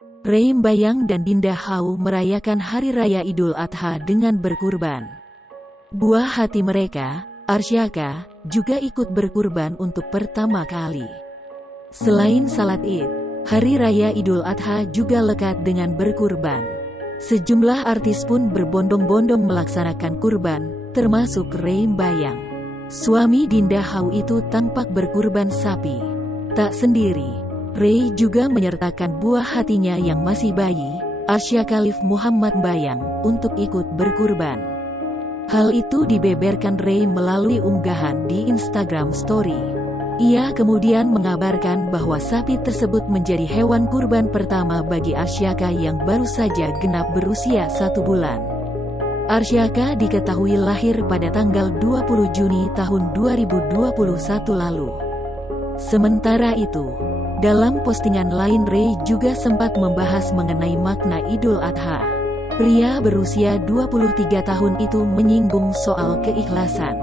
Ray Mbayang dan Dinda Hau merayakan Hari Raya Idul Adha dengan berkurban. Buah hati mereka, Arsyaka, juga ikut berkurban untuk pertama kali. Selain salat Id, Hari Raya Idul Adha juga lekat dengan berkurban. Sejumlah artis pun berbondong-bondong melaksanakan kurban, termasuk Ray Mbayang. Suami Dinda Hau itu tampak berkurban sapi. Tak sendiri, Ray juga menyertakan buah hatinya yang masih bayi, Arsyaka Liv Muhammad Mbayang, untuk ikut berkurban. Hal itu dibeberkan Ray melalui unggahan di Instagram Story. Ia kemudian mengabarkan bahwa sapi tersebut menjadi hewan kurban pertama bagi Arsyaka yang baru saja genap berusia 1 bulan. Arsyaka diketahui lahir pada tanggal 20 Juni tahun 2021 lalu. Sementara itu, dalam postingan lain Ray juga sempat membahas mengenai makna Idul Adha. Pria berusia 23 tahun itu menyinggung soal keikhlasan.